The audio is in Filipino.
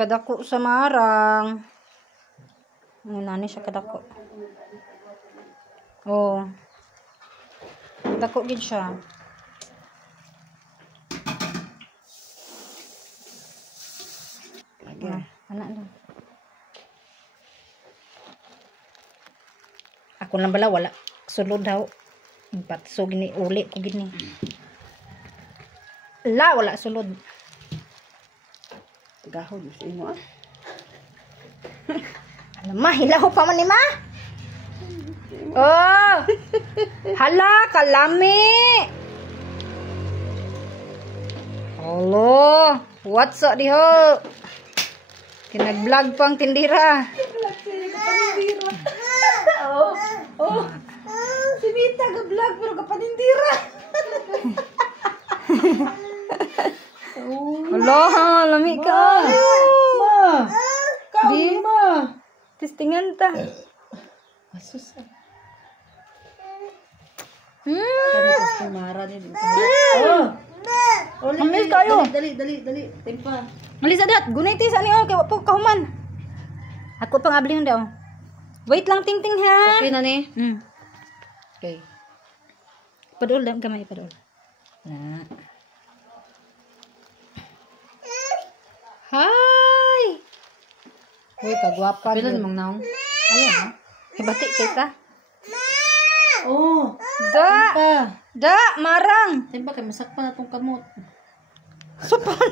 Kadako sa marang. Nani siya kadako. Oh. Dako gid siya. Anak lang. Ako lang bala wala sulod daw. Patso gini uli ko gini. Wala sulod. Gahod sa imo ah. Alam ma, hilaw pa man ni ma. Oh! Hala, kalami. Hello. What's up diho? Kinag-vlog pang tindira. Oh. Si Mita ga-vlog pero kapanindira. Hello, lami ka. Ma. Di Ma. Testingan ta. Asus. Hmm. Tumara din. Oh. Amil kayo. Dali. Tempa. Malisa dat, gunay ti sa niyo kay wapo kahuman. Ako pang abli daw. Wait lang ting ha. Okay na ni. Okay. Padol lang kamay padol. Na. Hi. Uy, kagwapa. Pila namang naong? Ayun. Ibati kita. Oh. Da, marang. Tempa kay masakpan na tong kamot. Supon.